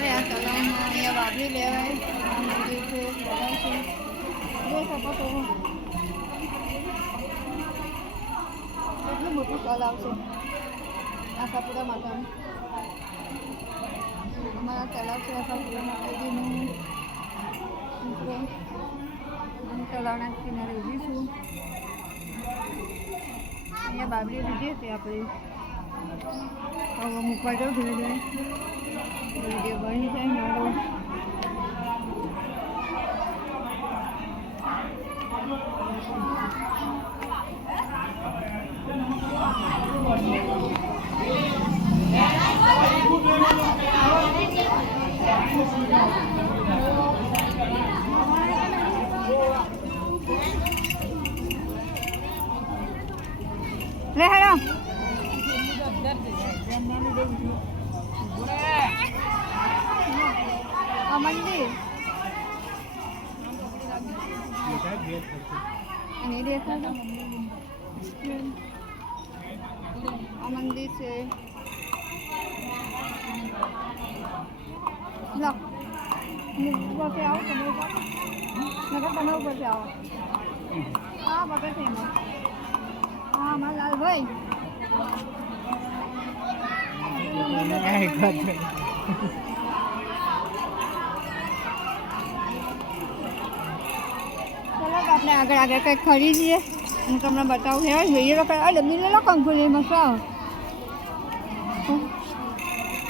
અમારે આ તળાવમાં અહીંયા વાગી લેવાય મંદિર છે તળાવ છે જોઈ શકો તો કેટલું મોટું તળાવ છે આશાપુરા માતાનું અમારા તળાવ છે આશાપુરા માતાજીનું મિત્રો હું તળાવના કિનારે ઊભી છું અહીંયા બાબરી લીધી હતી આપણે હવે મૂકવા જાઉં ધીરે ધીરે વિડીયો બની જાય મારો લે હેલો આ મંદિર નહીં દેખાતું આ મંદિર છે લો ઉપરથી આવો તમે નગર તમે ઉપરથી આવો હા બગર છે એમાં હા મારા લાલભાઈ ચલો આપણે આગળ આગળ કંઈક ખરીદીએ હું તમને બતાવું હે જોઈએ તો કઈ ડબ્બી લે લો કંકુલ એમાં શું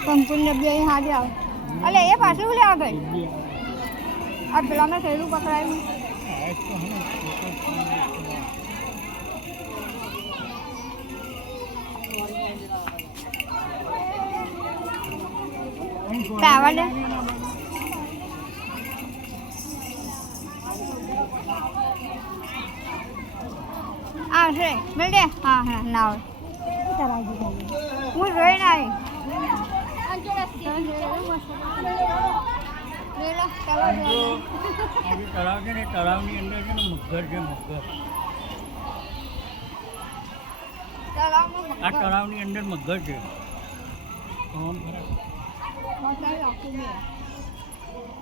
કંકુલ ડબ્બી અહીં હાજર આવો અલે એ પાછું લે આગળ આ પેલામાં થયેલું પકડાયું આવવા દે આવશે મિલ દે હા હા ના આવે હું જોઈને આવી તળાવ છે ને તળાવની અંદર છે ને મગર છે મગર આ તળાવની અંદર મગર છે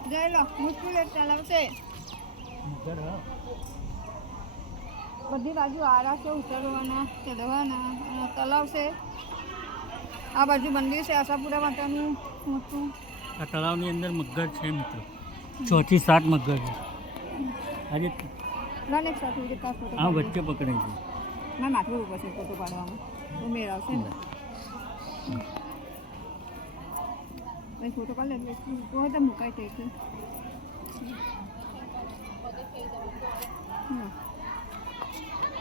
જઈ લો મુશ્કેલ તળાવ છે મગર હા બધી બાજુ આરા છે ઉતરવાના ચડવાના અને તળાવ છે આ બાજુ મંદિર છે આશાપુરા માતાનું મોટું આ તળાવની અંદર મગર છે મિત્રો 6 થી 7 મગર છે આજે એક સાથે જતા ફોટો આ વચ્ચે પકડાય છે ના માથું ઉપર છે ફોટો પાડવામાં તો મેળ આવશે ને ભાઈ ફોટો પાડી લે તો મુકાય છે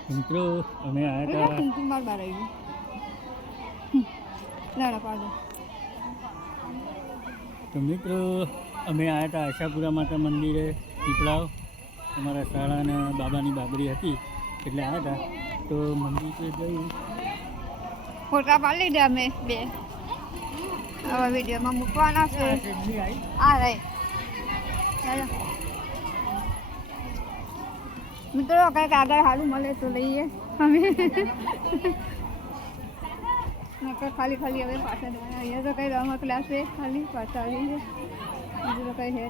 મિત્રો અમે આવ્યા હતા પિંકી બાર બાર આવી લાડા પાડો તો મિત્રો અમે આવ્યા હતા આશાપુરા માતા મંદિરે પીપળાવ અમારા શાળાના બાબાની બાબરી હતી એટલે આવ્યા હતા તો મંદિરે જઈ ફોટા પાડી લીધા અમે બે હવે વિડીયોમાં મૂકવાના છે આ રે મિત્રો કંઈક આગળ સારું મળે તો લઈએ અમે ખાલી ખાલી હવે પાછા જવાના અહીંયા તો કંઈ રમત ક્લાસ છે ખાલી પાછા આવી છે બીજું તો કંઈ છે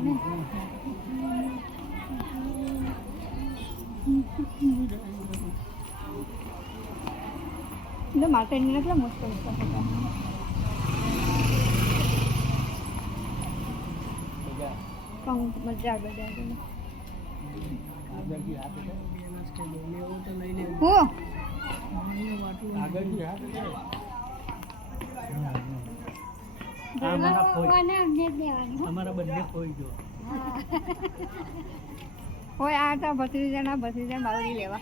નહીં માતાજીને કેટલા મસ્ત મસ્ત હતા મજા બધા અમારા બંને ખોઈ ગયો હોય આ તો ભત્રીજાના બાવરી લેવા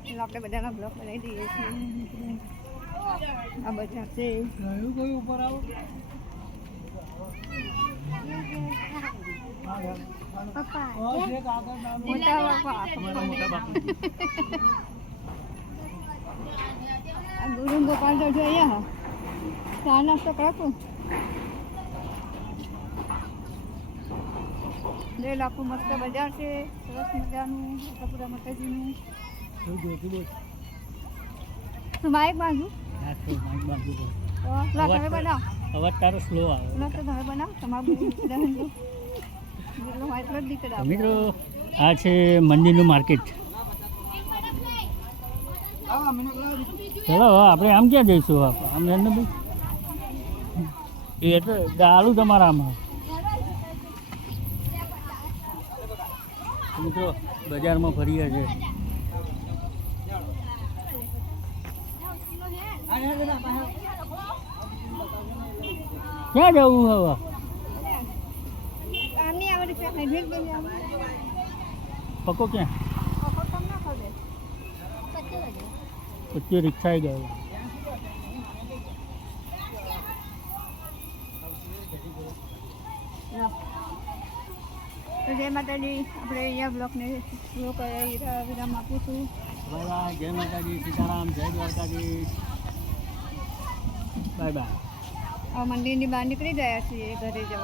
એટલે આપણે બધાના બ્લોક બનાવી દઈએ છીએ આ બધા છે કોઈ ઉપર આવો ગુરુ ગોપાલ તો જોઈએ હા ચા નાસ્તો કરાતું બે લાખું મસ્ત બજાર છે સરસ મજાનું આશાપુરા માતાજીનું તું માઇક બાંધું હા તો માઇક બાંધવું તમે બનાવો અવાજ તારો સ્લો આવે ના તો તમે બનાવો તમારું જેટલો હોય એટલો જ દીકરા તો મિત્રો આ છે મંદિરનું માર્કેટ. ચલો હવે આપણે આમ ક્યાં જઈશું આમ એમને ભાઈ એ એટલે આલું તમારા આમાં. મિત્રો બજારમાં ફરીએ છે. ક્યાં જવું હવે? આમની આવડે છે હાઈબ્રિડ બેન પક્કો ક્યાં? તમને ખબર પછી રિક્ષા ગયો. તો જય માતાજી. આપણે અહીંયા બ્લોકને વિરામ આપું છું. Bye bye. જય માતાજી, સીતારામ, જય દ્વારકાધીશ. Bye bye. મંદિરની બહાર નીકળી ગયા છીએ ઘરે જવા.